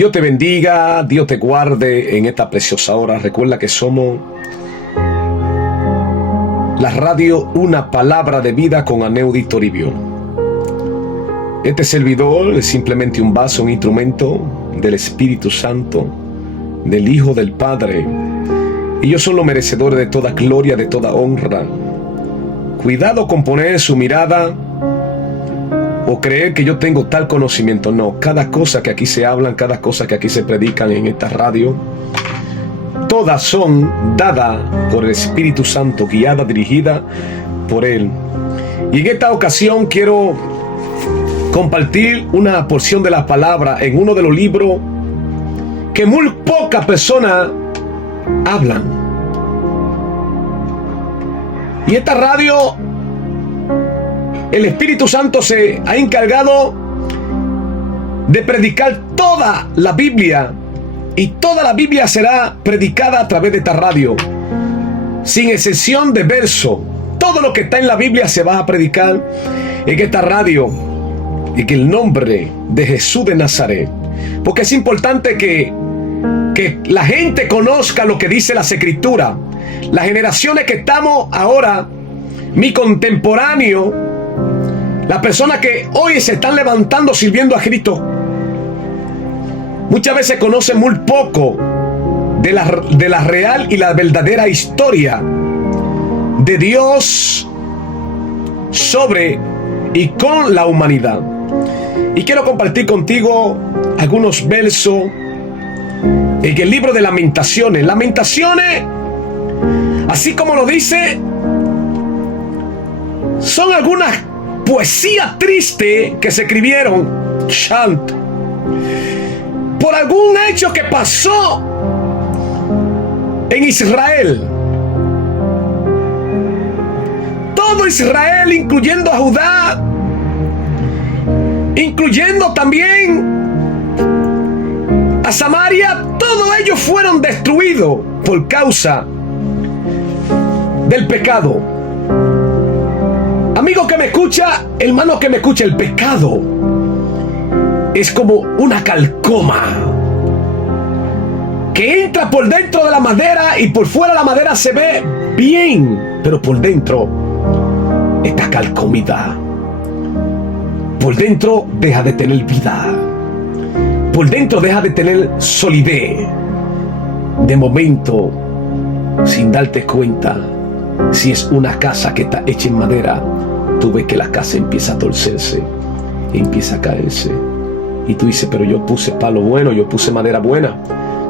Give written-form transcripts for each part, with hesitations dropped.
Dios te bendiga, Dios te guarde en esta preciosa hora. Recuerda que somos la radio Una Palabra de Vida con Aneudi Toribio. Este servidor es simplemente un vaso, un instrumento del Espíritu Santo, del Hijo del Padre. Y yo soy los merecedores de toda gloria, de toda honra. Cuidado con poner su mirada o creer que yo tengo tal conocimiento. No, cada cosa que aquí se hablan, cada cosa que aquí se predican en esta radio, todas son dadas por el Espíritu Santo, guiada, dirigida por Él. Y en esta ocasión quiero compartir una porción de la palabra en uno de los libros que muy pocas personas hablan. Y esta radio, el Espíritu Santo se ha encargado de predicar toda la Biblia, y toda la Biblia será predicada a través de esta radio, sin excepción de verso. Todo lo que está en la Biblia se va a predicar en esta radio, en el nombre de Jesús de Nazaret. Porque es importante que la gente conozca lo que dice las Escrituras. Las generaciones que estamos ahora, mi contemporáneo, las personas que hoy se están levantando sirviendo a Cristo, muchas veces conocen muy poco de la real y la verdadera historia de Dios sobre y con la humanidad. Y quiero compartir contigo algunos versos en el libro de Lamentaciones. Lamentaciones, así como lo dice, son algunas poesías tristes que se escribieron, chant, por algún hecho que pasó en Israel. Todo Israel, incluyendo a Judá, incluyendo también a Samaria, todos ellos fueron destruidos por causa del pecado. Amigo que me escucha, hermano que me escucha, el pecado es como una calcoma que entra por dentro de la madera, y por fuera la madera se ve bien, pero por dentro está calcomida. Por dentro deja de tener vida. Por dentro deja de tener solidez. De momento, sin darte cuenta, si es una casa que está hecha en madera, tú ves que la casa empieza a torcerse, empieza a caerse. Y tú dices, pero yo puse palo bueno, yo puse madera buena.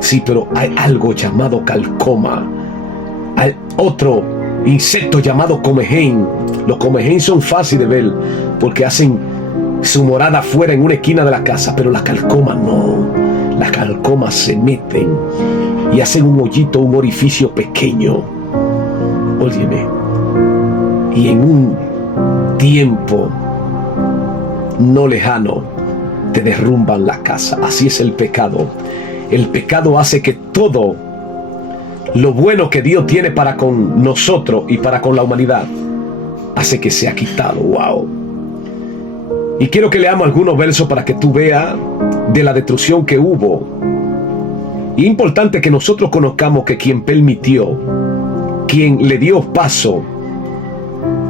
Sí, pero hay algo llamado calcoma. Hay otro insecto llamado comején. Los comején son fáciles de ver porque hacen su morada afuera en una esquina de la casa, pero las calcomas no. Las calcomas se meten y hacen un hoyito, un orificio pequeño. Óyeme. Y en un tiempo no lejano te derrumban la casa. Así es el pecado. El pecado hace que todo lo bueno que Dios tiene para con nosotros y para con la humanidad, hace que sea quitado. Wow. Y quiero que leamos algunos versos para que tú veas de la destrucción que hubo. Y es importante que nosotros conozcamos que quien permitió, quien le dio paso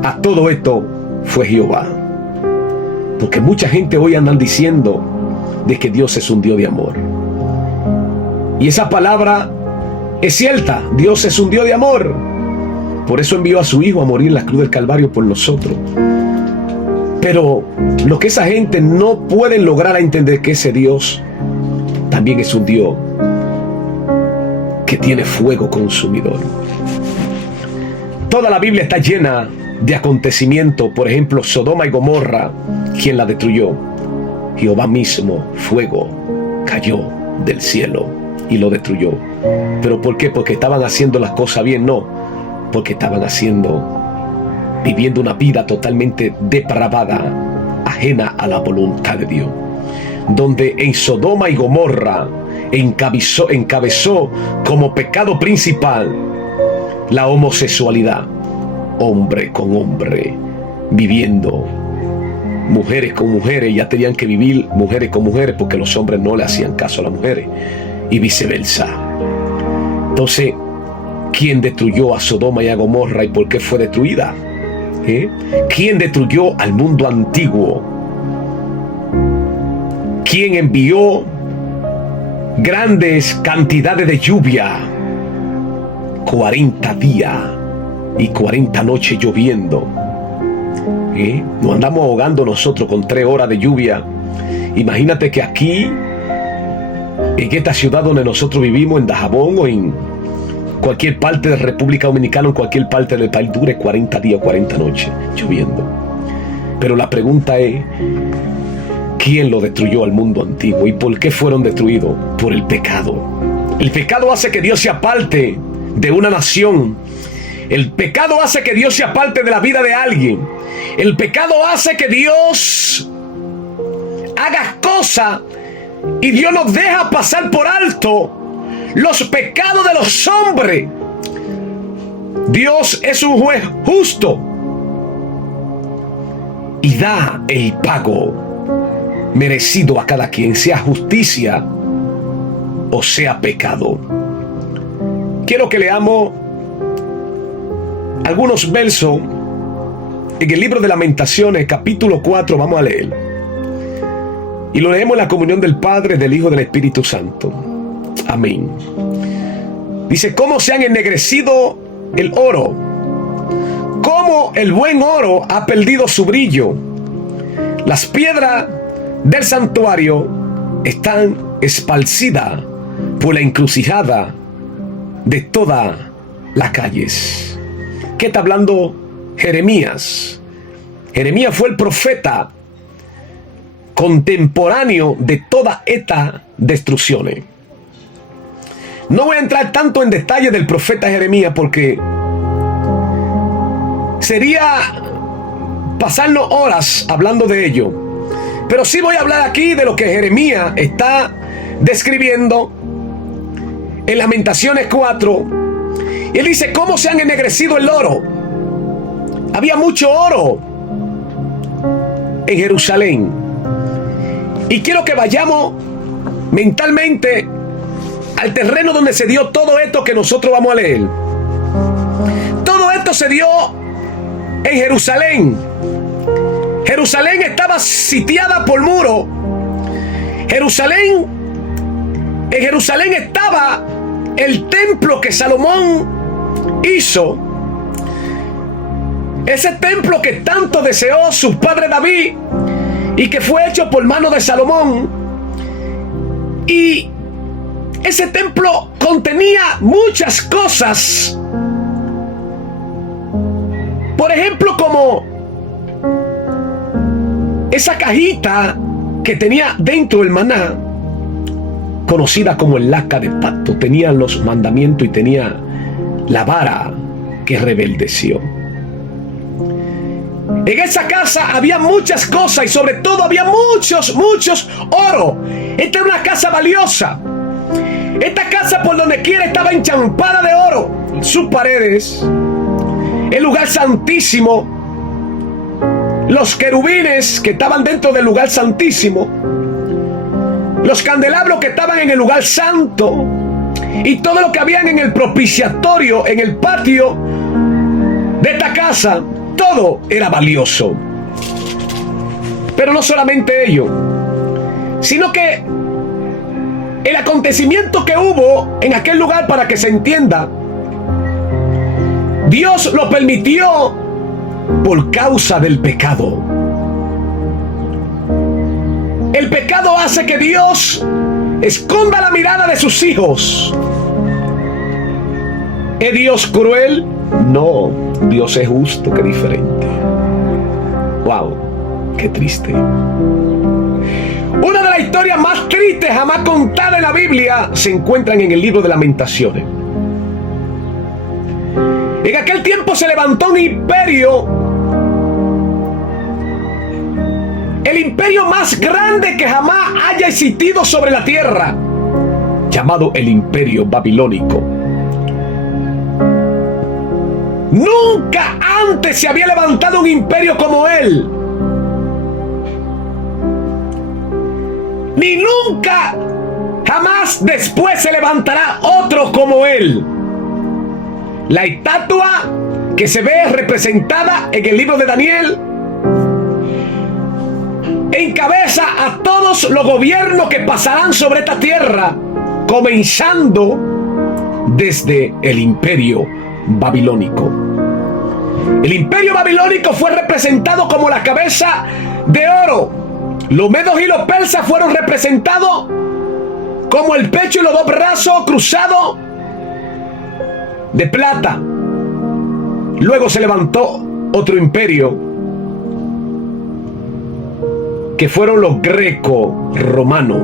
a todo esto fue Jehová. Porque mucha gente hoy andan diciendo de que Dios es un Dios de amor. Y esa palabra es cierta. Dios es un Dios de amor. Por eso envió a su Hijo a morir en la cruz del Calvario por nosotros. Pero lo que esa gente no puede lograr a entender, que ese Dios también es un Dios que tiene fuego consumidor. Toda la Biblia está llena de acontecimientos. Por ejemplo, Sodoma y Gomorra, ¿quién la destruyó? Jehová mismo. Fuego cayó del cielo y lo destruyó. ¿Pero por qué? Porque estaban haciendo las cosas bien. No, porque estaban viviendo una vida totalmente depravada, ajena a la voluntad de Dios. Donde en Sodoma y Gomorra encabezó como pecado principal la homosexualidad. Hombre con hombre, viviendo mujeres con mujeres, ya tenían que vivir mujeres con mujeres porque los hombres no le hacían caso a las mujeres y viceversa. Entonces, ¿quién destruyó a Sodoma y a Gomorra y por qué fue destruida? ¿Quién destruyó al mundo antiguo? ¿Quién envió grandes cantidades de lluvia? 40 días y 40 noches lloviendo. Nos andamos ahogando nosotros con 3 horas de lluvia. Imagínate que aquí, en esta ciudad donde nosotros vivimos, en Dajabón o en cualquier parte de República Dominicana, en cualquier parte del país, dure 40 días, 40 noches lloviendo. Pero la pregunta es, ¿quién lo destruyó al mundo antiguo? ¿Y por qué fueron destruidos? Por el pecado. El pecado hace que Dios se aparte de una nación. El pecado hace que Dios se aparte de la vida de alguien. El pecado hace que Dios haga cosas y Dios nos deja pasar por alto los pecados de los hombres. Dios es un juez justo y da el pago merecido a cada quien, sea justicia o sea pecado. Quiero que leamos algunos versos en el libro de Lamentaciones, capítulo 4, vamos a leer. Y lo leemos en la comunión del Padre, del Hijo y del Espíritu Santo. Amén. Dice, ¿cómo se han ennegrecido el oro? ¿Cómo el buen oro ha perdido su brillo? Las piedras del santuario están esparcidas por la encrucijada de todas las calles. ¿Qué está hablando Jeremías? Jeremías fue el profeta contemporáneo de todas estas destrucciones. No voy a entrar tanto en detalle del profeta Jeremías porque sería pasarnos horas hablando de ello. Pero sí voy a hablar aquí de lo que Jeremías está describiendo en Lamentaciones 4. Y él dice, ¿cómo se han ennegrecido el oro? Había mucho oro en Jerusalén. Y quiero que vayamos mentalmente al terreno donde se dio todo esto que nosotros vamos a leer. Todo esto se dio en Jerusalén. Jerusalén estaba sitiada por muro. En Jerusalén estaba el templo que Salomón hizo. Ese templo que tanto deseó su padre David y que fue hecho por mano de Salomón. Y ese templo contenía muchas cosas. Por ejemplo, como esa cajita que tenía dentro el maná, conocida como el arca de pacto, tenía los mandamientos y tenía la vara que rebeldeció. En esa casa había muchas cosas y sobre todo había muchos oro. Esta era una casa valiosa. Esta casa por donde quiera estaba enchampada de oro. Sus paredes, el lugar santísimo, los querubines que estaban dentro del lugar santísimo, los candelabros que estaban en el lugar santo y todo lo que habían en el propiciatorio, en el patio de esta casa, todo era valioso. Pero no solamente ello, sino que el acontecimiento que hubo en aquel lugar, para que se entienda, Dios lo permitió por causa del pecado. El pecado hace que Dios esconda la mirada de sus hijos. ¿Es Dios cruel? No, Dios es justo, qué diferente. Wow, qué triste. Una de las historias más tristes jamás contadas en la Biblia se encuentran en el libro de Lamentaciones. En aquel tiempo se levantó un imperio, el imperio más grande que jamás haya existido sobre la tierra, llamado el Imperio Babilónico. Nunca antes se había levantado un imperio como él. ni nunca, jamás después se levantará otro como él. La estatua que se ve representada en el libro de Daniel encabeza a todos los gobiernos que pasarán sobre esta tierra, comenzando desde el imperio babilónico. El imperio babilónico fue representado como la cabeza de oro. Los medos y los persas fueron representados como el pecho y los dos brazos cruzados de plata. Luego se levantó otro imperio, que fueron los greco-romanos.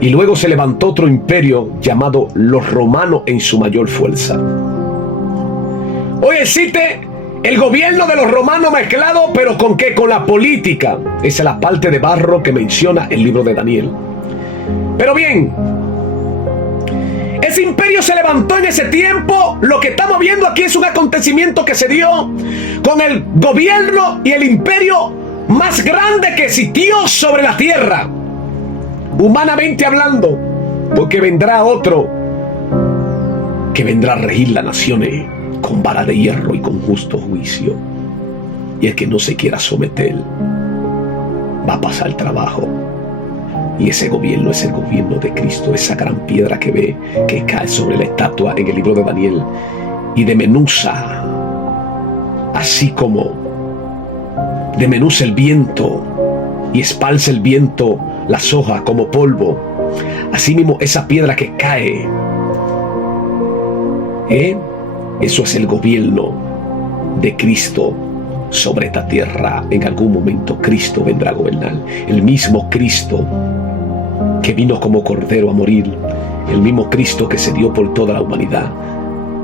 Y luego se levantó otro imperio llamado los romanos en su mayor fuerza. Hoy existe el gobierno de los romanos mezclado, ¿pero con qué? Con la política. Esa es la parte de barro que menciona el libro de Daniel. Pero bien, ese imperio se levantó en ese tiempo. Lo que estamos viendo aquí es un acontecimiento que se dio con el gobierno y el imperio más grande que existió sobre la tierra, humanamente hablando, porque vendrá otro que vendrá a regir las naciones con vara de hierro y con justo juicio. Y el que no se quiera someter va a pasar trabajo. Y ese gobierno es el gobierno de Cristo, esa gran piedra que ve que cae sobre la estatua en el libro de Daniel y desmenuza, así como desmenuza el viento y esparce el viento las hojas como polvo. Así mismo esa piedra que cae, eso es el gobierno de Cristo sobre esta tierra. En algún momento Cristo vendrá a gobernar. El mismo Cristo que vino como cordero a morir, el mismo Cristo que se dio por toda la humanidad,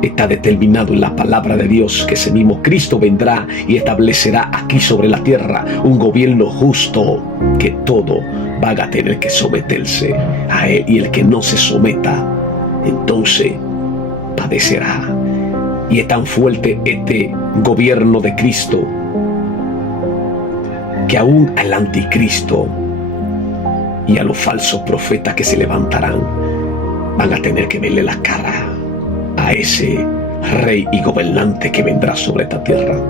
está determinado en la palabra de Dios que ese mismo Cristo vendrá y establecerá aquí sobre la tierra un gobierno justo, que todo van a tener que someterse a él, y el que no se someta entonces padecerá. Y es tan fuerte este gobierno de Cristo que aún al anticristo y a los falsos profetas que se levantarán van a tener que verle la cara a ese rey y gobernante que vendrá sobre esta tierra.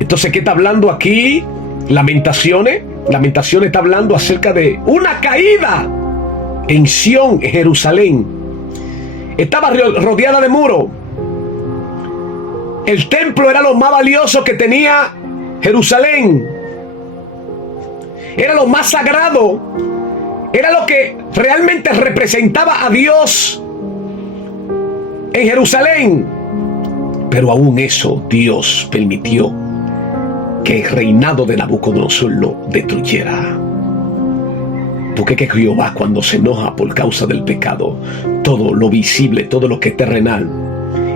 Entonces, ¿qué está hablando aquí? Lamentaciones. Lamentaciones está hablando acerca de una caída en Sión, Jerusalén. Estaba rodeada de muros. El templo era lo más valioso que tenía Jerusalén. Era lo más sagrado. Era lo que realmente representaba a Dios en Jerusalén. Pero aún eso, Dios permitió que el reinado de Nabucodonosor lo destruyera. Porque que Jehová, cuando se enoja por causa del pecado, todo lo visible, todo lo que es terrenal,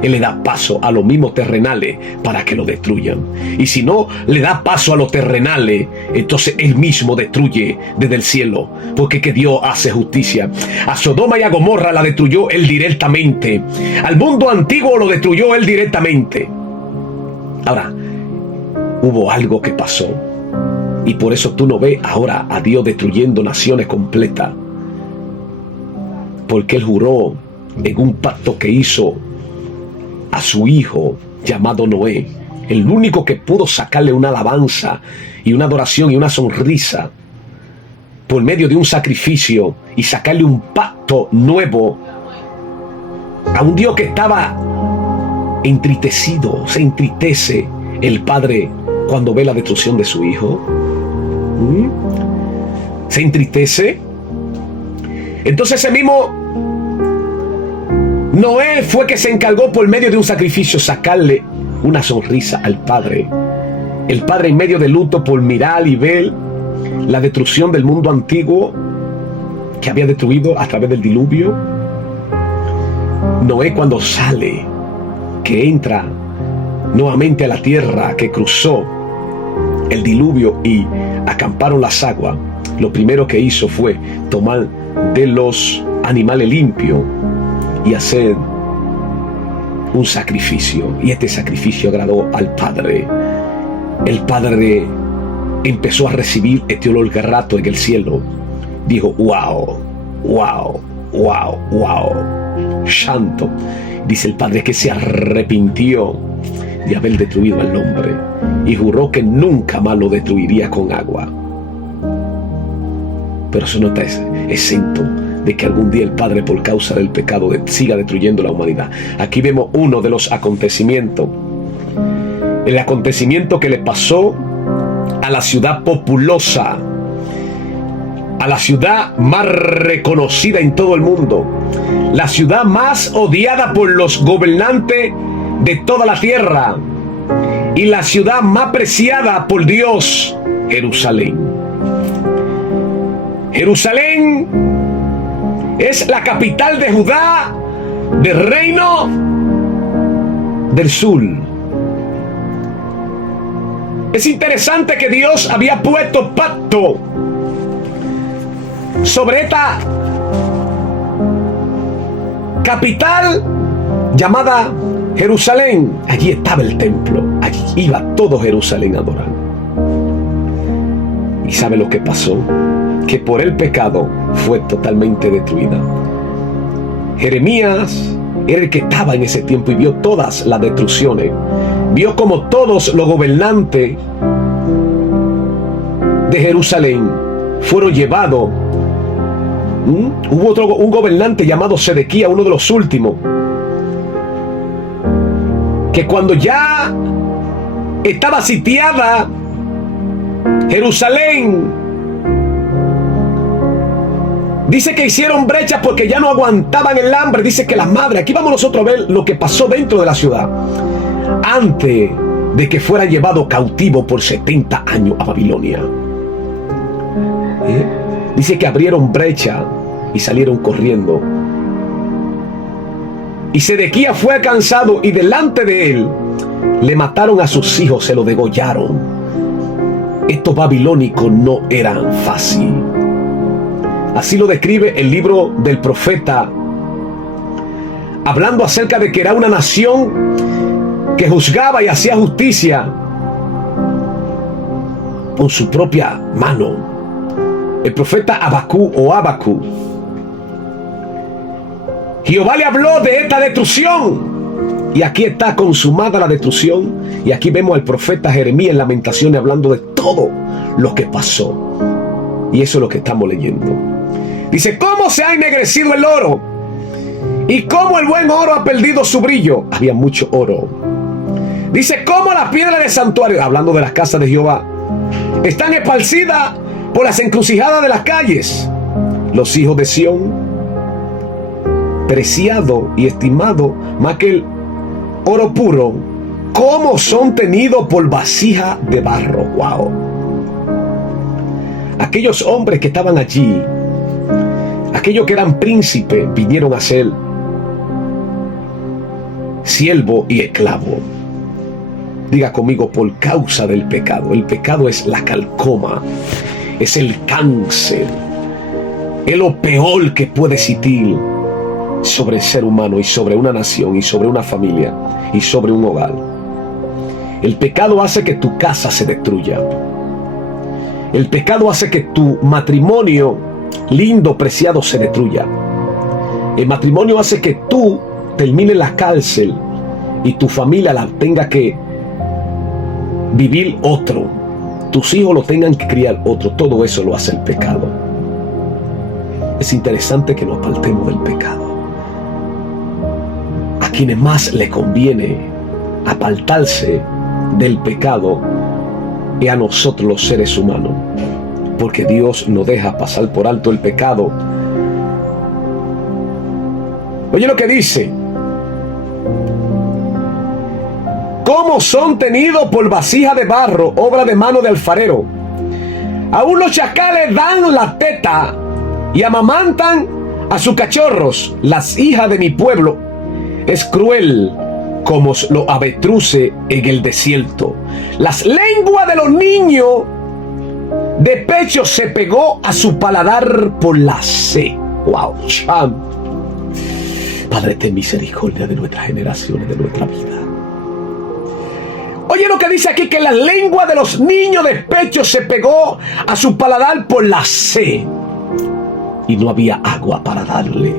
Él le da paso a los mismos terrenales para que lo destruyan. Y si no le da paso a los terrenales, entonces Él mismo destruye desde el cielo. Porque que Dios hace justicia. A Sodoma y a Gomorra la destruyó Él directamente. Al mundo antiguo lo destruyó Él directamente. Ahora, hubo algo que pasó. Y por eso tú no ves ahora a Dios destruyendo naciones completas. Porque Él juró en un pacto que hizo a su hijo llamado Noé, el único que pudo sacarle una alabanza y una adoración y una sonrisa por medio de un sacrificio, y sacarle un pacto nuevo a un Dios que estaba entristecido. Se entristece el padre cuando ve la destrucción de su hijo. Se entristece. Entonces ese mismo Noé fue que se encargó por medio de un sacrificio sacarle una sonrisa al padre. El padre, en medio de luto por mirar y ver la destrucción del mundo antiguo que había destruido a través del diluvio. Noé, cuando sale, que entra nuevamente a la tierra que cruzó el diluvio y acamparon las aguas, lo primero que hizo fue tomar de los animales limpios y hacer un sacrificio. Y este sacrificio agradó al Padre. El Padre empezó a recibir este olor grato en el cielo, dijo: wow, wow, wow, wow. Santo. Dice el Padre que se arrepintió de haber destruido al hombre y juró que nunca más lo destruiría con agua. Pero eso no está exento de que algún día el Padre, por causa del pecado, siga destruyendo la humanidad. Aquí vemos uno de los acontecimientos. El acontecimiento que le pasó a la ciudad populosa, a la ciudad más reconocida en todo el mundo, la ciudad más odiada por los gobernantes de toda la tierra y la ciudad más preciada por Dios, Jerusalén. Jerusalén es la capital de Judá, del reino del sur. Es interesante que Dios había puesto pacto sobre esta capital llamada Jerusalén. Allí estaba el templo, allí iba todo Jerusalén a adorar. ¿Y sabe lo que pasó? Que por el pecado fue totalmente destruida. Jeremías era el que estaba en ese tiempo y vio todas las destrucciones. Vio como todos los gobernantes de Jerusalén fueron llevados. Hubo un gobernante llamado Sedequías, uno de los últimos, que cuando ya estaba sitiada Jerusalén, dice que hicieron brechas porque ya no aguantaban el hambre. Dice que las madres, aquí vamos nosotros a ver lo que pasó dentro de la ciudad antes de que fuera llevado cautivo por 70 años a Babilonia. Dice que abrieron brecha y salieron corriendo. Y Sedequías fue alcanzado y delante de él le mataron a sus hijos, se lo degollaron. Estos babilónicos no eran fácil. Así lo describe el libro del profeta, hablando acerca de que era una nación que juzgaba y hacía justicia con su propia mano. El profeta Habacuc. Jehová le habló de esta destrucción y aquí está consumada la destrucción. Y aquí vemos al profeta Jeremías en Lamentaciones hablando de todo lo que pasó. Y eso es lo que estamos leyendo. Dice: ¿cómo se ha ennegrecido el oro? Y cómo el buen oro ha perdido su brillo. Había mucho oro. Dice: ¿cómo las piedras de santuario, hablando de las casas de Jehová, están esparcidas por las encrucijadas de las calles? Los hijos de Sión, preciado y estimado más que el oro puro, ¿cómo son tenidos por vasija de barro? Wow. Aquellos hombres que estaban allí, aquellos que eran príncipes, vinieron a ser siervo y esclavo. Diga conmigo: por causa del pecado. El pecado es la calcoma, es el cáncer, es lo peor que puede existir sobre el ser humano y sobre una nación y sobre una familia y sobre un hogar. El pecado hace que tu casa se destruya. El pecado hace que tu matrimonio lindo, preciado, se destruya. El matrimonio hace que tú termines en la cárcel y tu familia la tenga que vivir otro. Tus hijos lo tengan que criar otro. Todo eso lo hace el pecado. Es interesante que nos apartemos del pecado. A quienes más le conviene apartarse del pecado es a nosotros los seres humanos, porque Dios no deja pasar por alto el pecado. Oye lo que dice: ¿cómo son tenidos por vasija de barro, obra de mano de alfarero? Aún los chacales dan la teta y amamantan a sus cachorros. Las hijas de mi pueblo es cruel como los avestruces en el desierto. Las lenguas de los niños de pecho se pegó a su paladar por la sed. Wow, cham. Padre, ten misericordia de nuestras generaciones, de nuestra vida. Oye lo que dice aquí, que la lengua de los niños de pecho se pegó a su paladar por la sed. Y no había agua para darle.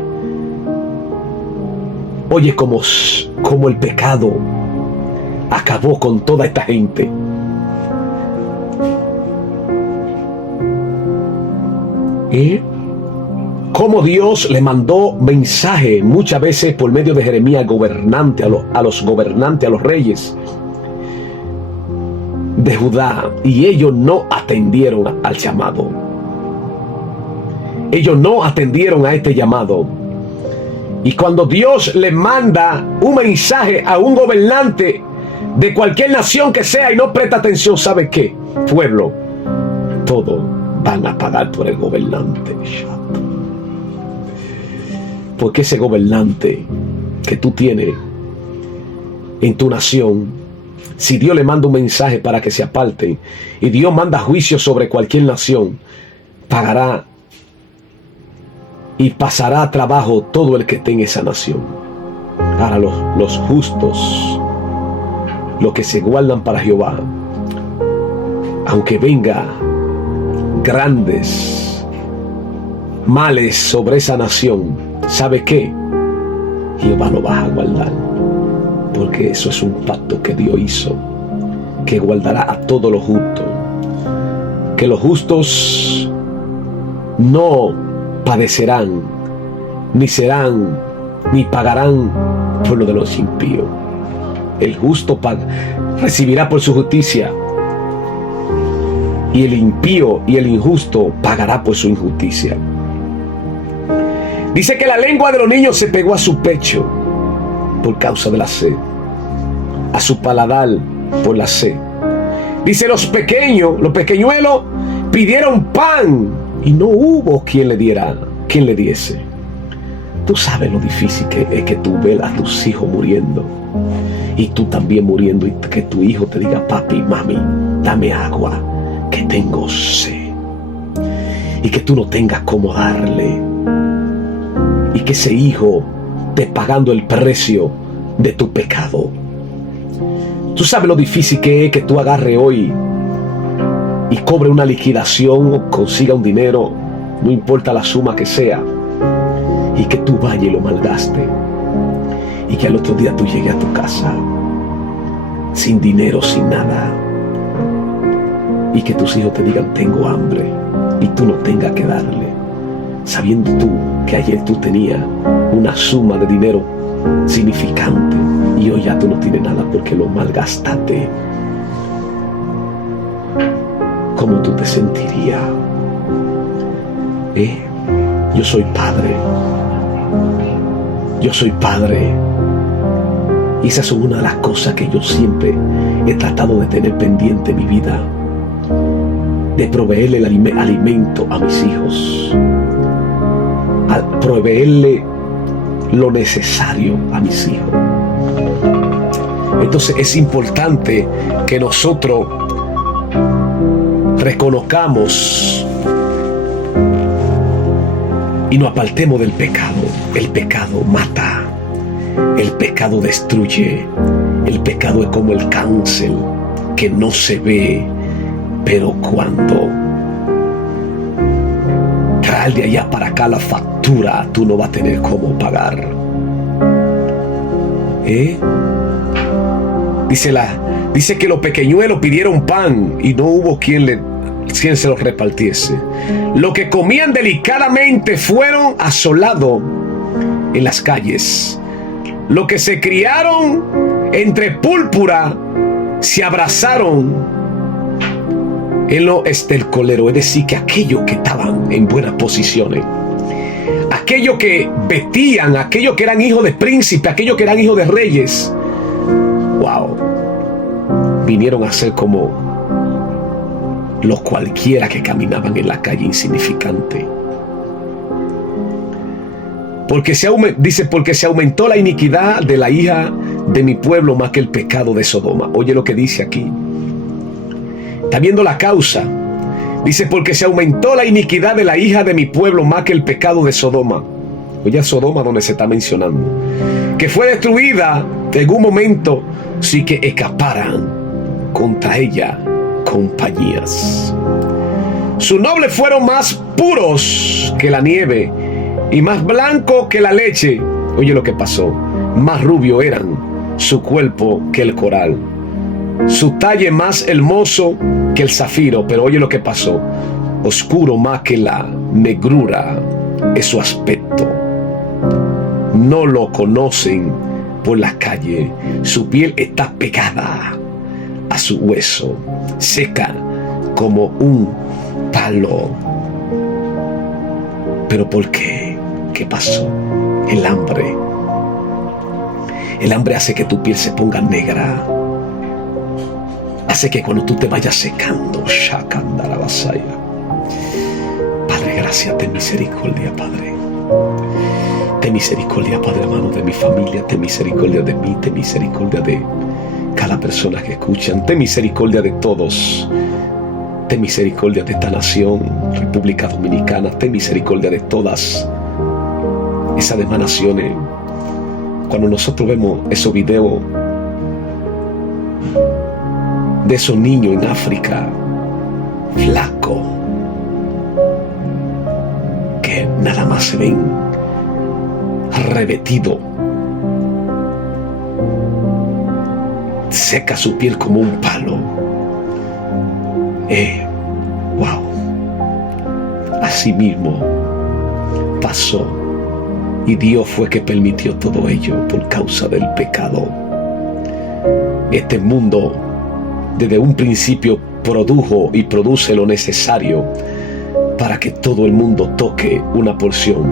Oye, como el pecado acabó con toda esta gente. Cómo Dios le mandó mensaje muchas veces por medio de Jeremías al gobernante, a los gobernantes, a los reyes de Judá, y ellos no atendieron al llamado. Ellos no atendieron a este llamado. Y cuando Dios le manda un mensaje a un gobernante de cualquier nación que sea y no presta atención, ¿sabe qué? Pueblo, todo van a pagar por el gobernante. Porque ese gobernante que tú tienes en tu nación, si Dios le manda un mensaje para que se aparten y Dios manda juicio sobre cualquier nación, pagará y pasará trabajo todo el que esté en esa nación. Ahora los justos, los que se guardan para Jehová, aunque venga grandes males sobre esa nación, ¿sabe qué? Jehová lo va a guardar, porque eso es un pacto que Dios hizo, que guardará a todos los justos, que los justos no padecerán, ni pagarán por lo de los impíos. El justo recibirá por su justicia, y el impío y el injusto pagará por su injusticia. Dice que la lengua de los niños se pegó a su pecho por causa de la sed, a su paladar por la sed. Dice los pequeñuelos pidieron pan y no hubo quien le diese. Tú sabes lo difícil que es que tú ves a tus hijos muriendo y tú también muriendo, y que tu hijo te diga: papi, mami, dame agua, que tengo sed, y que tú no tengas cómo darle, y que ese hijo esté pagando el precio de tu pecado. Tú sabes lo difícil que es que tú agarres hoy y cobre una liquidación o consiga un dinero, no importa la suma que sea, y que tú vayas y lo malgaste, y que al otro día tú llegues a tu casa sin dinero, sin nada, y que tus hijos te digan: tengo hambre, y tú no tengas que darle, sabiendo tú que ayer tú tenías una suma de dinero significante y hoy ya tú no tienes nada porque lo malgastaste. ¿Cómo tú te sentirías? Yo soy padre. Yo soy padre. Y esas son una de las cosas que yo siempre he tratado de tener pendiente en mi vida. De proveerle el alimento a mis hijos. A proveerle lo necesario a mis hijos. Entonces es importante que nosotros reconozcamos y nos apartemos del pecado. El pecado mata, el pecado destruye, el pecado es como el cáncer que no se ve, pero cuando trae de allá para acá la factura, tú no vas a tener cómo pagar. Dice que los pequeñuelos pidieron pan y no hubo quien se los repartiese. Los que comían delicadamente fueron asolados en las calles. Los que se criaron entre púrpura se abrazaron en los estercoleros. Es decir, que aquellos que estaban en buenas posiciones, aquellos que vestían, aquellos que eran hijos de príncipes, aquellos que eran hijos de reyes, vinieron a ser como los cualquiera que caminaban en la calle insignificante. Porque se aumentó la iniquidad de la hija de mi pueblo más que el pecado de Sodoma. Oye lo que dice aquí. ¿Está viendo la causa? Dice: porque se aumentó la iniquidad de la hija de mi pueblo más que el pecado de Sodoma. Oye, Sodoma donde se está mencionando, que fue destruida en un momento, sí que escaparan contra ella compañías. Sus nobles fueron más puros que la nieve y más blanco que la leche. Oye lo que pasó. Más rubio eran su cuerpo que el coral, su talle más hermoso que el zafiro. Pero oye lo que pasó. Oscuro más que la negrura es su aspecto. No lo conocen por la calle. Su piel está pegada a su hueso, seca como un palo. ¿Pero por qué? ¿Qué pasó? El hambre. El hambre hace que tu piel se ponga negra. Hace que cuando tú te vayas secando, Padre, gracias, ten misericordia, Padre. Ten misericordia, Padre, hermano, de mi familia. Ten misericordia de mí. Ten misericordia de cada persona que escuchan. Ten misericordia de todos. Ten misericordia de esta nación, República Dominicana. Ten misericordia de todas esas demás naciones. Cuando nosotros vemos esos videos de esos niños en África, flacos, que nada más se ven revestidos, seca su piel como un palo. Wow. Así mismo pasó. Y Dios fue que permitió todo ello por causa del pecado. Este mundo desde un principio produjo y produce lo necesario para que todo el mundo toque una porción.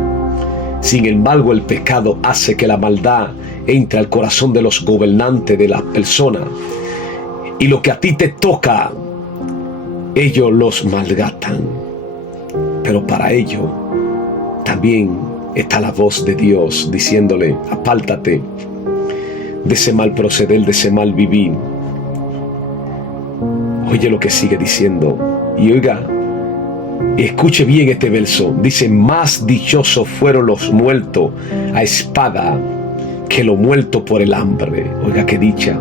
Sin embargo, el pecado hace que la maldad entre al corazón de los gobernantes de las personas. Y lo que a ti te toca, ellos los malgatan. Pero para ello también está la voz de Dios diciéndole: apártate de ese mal proceder, de ese mal vivir. Oye lo que sigue diciendo. Y oiga, escuche bien este verso. Dice: más dichosos fueron los muertos a espada que los muertos por el hambre. Oiga qué dicha.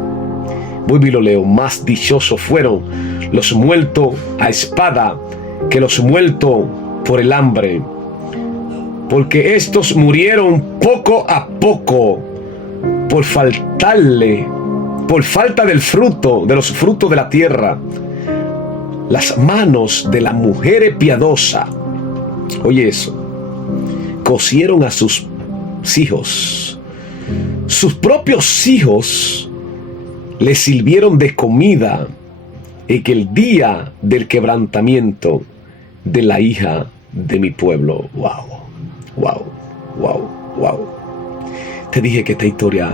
Vuelvo y lo leo. Más dichosos fueron los muertos a espada que los muertos por el hambre, porque estos murieron poco a poco por falta del fruto, de los frutos de la tierra. Las manos de la mujer piadosa, oye eso, cocieron a sus hijos. Sus propios hijos les sirvieron de comida en el día del quebrantamiento de la hija de mi pueblo. Wow, wow, wow, wow. Te dije que esta historia,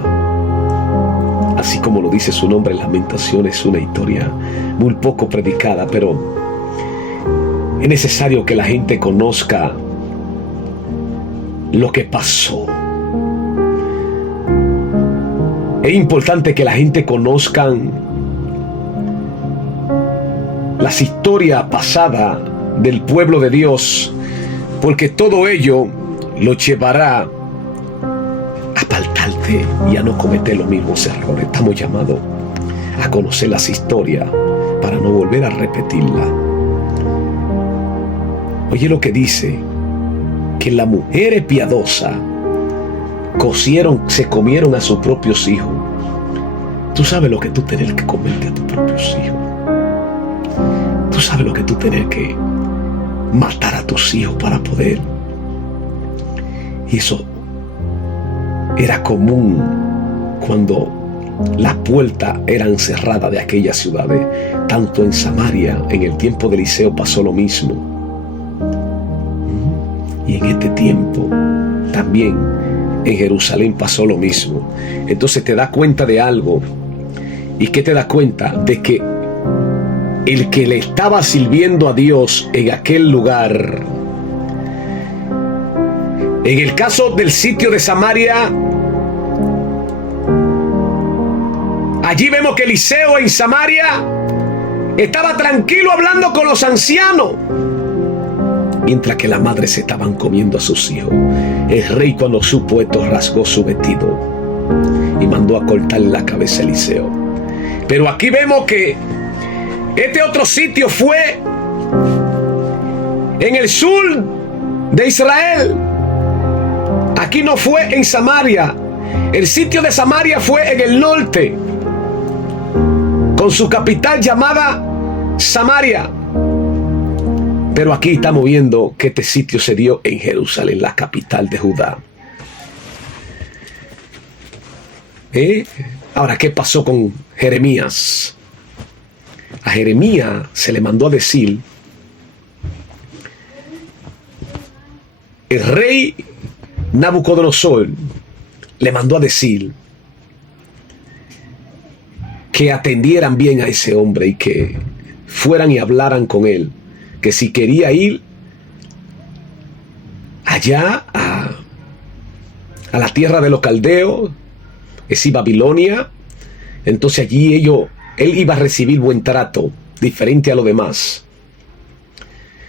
así como lo dice su nombre, Lamentaciones, es una historia muy poco predicada, pero es necesario que la gente conozca lo que pasó. Es importante que la gente conozca las historias pasadas del pueblo de Dios, porque todo ello lo llevará a apartarte y a no cometer los mismos errores. Estamos llamados a conocer las historias para no volver a repetirla. Oye lo que dice, que las mujeres piadosas se comieron a sus propios hijos. Tú sabes lo que tú tenés que comerte a tus propios hijos. Tú sabes lo que tú tenés que matar a tus hijos para poder. Y eso era común cuando las puertas eran cerradas de aquellas ciudades. Tanto en Samaria, en el tiempo de Eliseo, pasó lo mismo. Y en este tiempo también en Jerusalén pasó lo mismo. Entonces te das cuenta de algo. ¿Y qué te das cuenta? De que el que le estaba sirviendo a Dios en aquel lugar, en el caso del sitio de Samaria, allí vemos que Eliseo en Samaria estaba tranquilo hablando con los ancianos, mientras que las madres se estaban comiendo a sus hijos. El rey, cuando supo esto, rasgó su vestido y mandó a cortarle la cabeza a Eliseo. Pero aquí vemos que este otro sitio fue en el sur de Israel. Aquí no fue en Samaria. El sitio de Samaria fue en el norte, con su capital llamada Samaria. Pero aquí estamos viendo que este sitio se dio en Jerusalén, la capital de Judá. Ahora, ¿qué pasó con Jeremías? A Jeremías se le mandó a decir, el rey Nabucodonosor le mandó a decir que atendieran bien a ese hombre y que fueran y hablaran con él, que si quería ir allá a la tierra de los caldeos, es decir, Babilonia, entonces allí él iba a recibir buen trato, diferente a lo demás.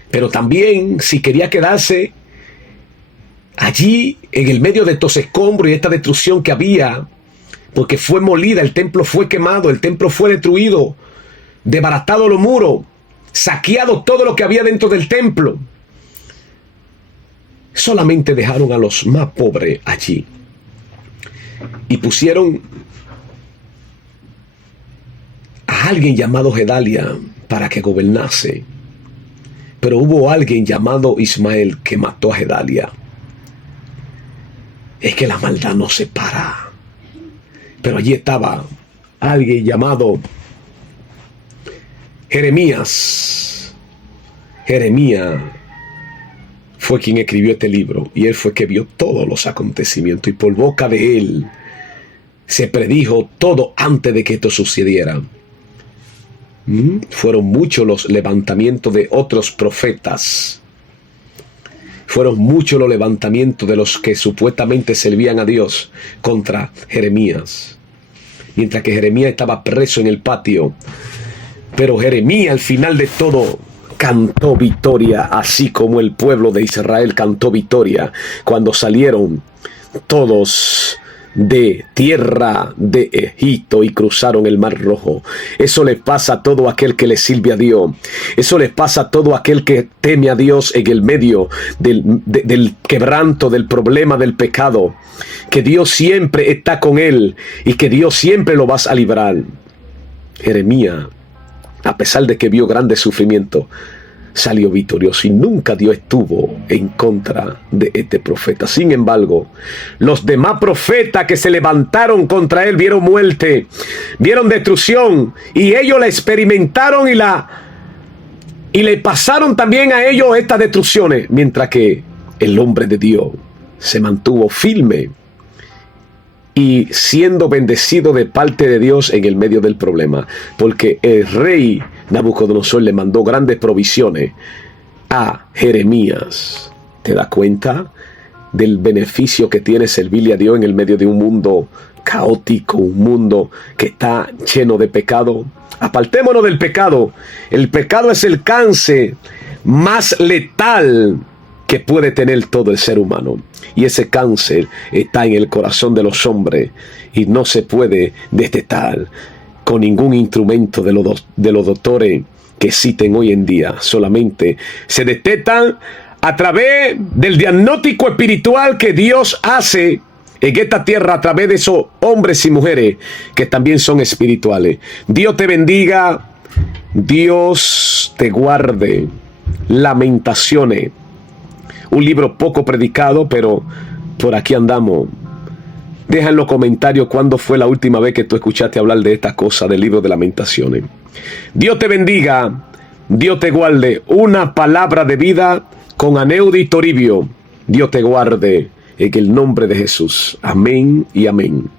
Pero también, si quería quedarse allí, en el medio de estos escombros y esta destrucción que había, porque fue molida, el templo fue quemado, el templo fue destruido, desbaratado los muros, saqueado todo lo que había dentro del templo. Solamente dejaron a los más pobres allí y pusieron a alguien llamado Gedalia para que gobernase. Pero hubo alguien llamado Ismael que mató a Gedalia. Es que la maldad no se para. Pero allí estaba alguien llamado Jeremías. Jeremías fue quien escribió este libro, y él fue que vio todos los acontecimientos, y por boca de él se predijo todo antes de que esto sucediera. Fueron muchos los levantamientos de otros profetas. Fueron muchos los levantamientos de los que supuestamente servían a Dios contra Jeremías. Mientras que Jeremías estaba preso en el patio. Pero Jeremías al final de todo cantó victoria, así como el pueblo de Israel cantó victoria cuando salieron todos de tierra de Egipto y cruzaron el Mar Rojo. Eso les pasa a todo aquel que le sirve a Dios. Eso les pasa a todo aquel que teme a Dios en el medio del quebranto, del problema, del pecado. Que Dios siempre está con él y que Dios siempre lo va a librar. Jeremías, a pesar de que vio grandes sufrimientos, salió victorioso, y nunca Dios estuvo en contra de este profeta. Sin embargo, los demás profetas que se levantaron contra él vieron muerte, vieron destrucción, y ellos la experimentaron y le pasaron también a ellos estas destrucciones, mientras que el hombre de Dios se mantuvo firme y siendo bendecido de parte de Dios en el medio del problema, porque el rey Nabucodonosor le mandó grandes provisiones a Jeremías. ¿Te das cuenta del beneficio que tiene servirle a Dios en el medio de un mundo caótico, un mundo que está lleno de pecado? Apartémonos del pecado. El pecado es el cáncer más letal que puede tener todo el ser humano, y ese cáncer está en el corazón de los hombres y no se puede detectar con ningún instrumento de los doctores que existen hoy en día. Solamente se detectan a través del diagnóstico espiritual que Dios hace en esta tierra a través de esos hombres y mujeres que también son espirituales. Dios te bendiga, Dios te guarde. Lamentaciones, un libro poco predicado, pero por aquí andamos. Deja en los comentarios cuándo fue la última vez que tú escuchaste hablar de esta cosa del libro de Lamentaciones. Dios te bendiga, Dios te guarde. Una palabra de vida con Aneudi Toribio. Dios te guarde en el nombre de Jesús. Amén y amén.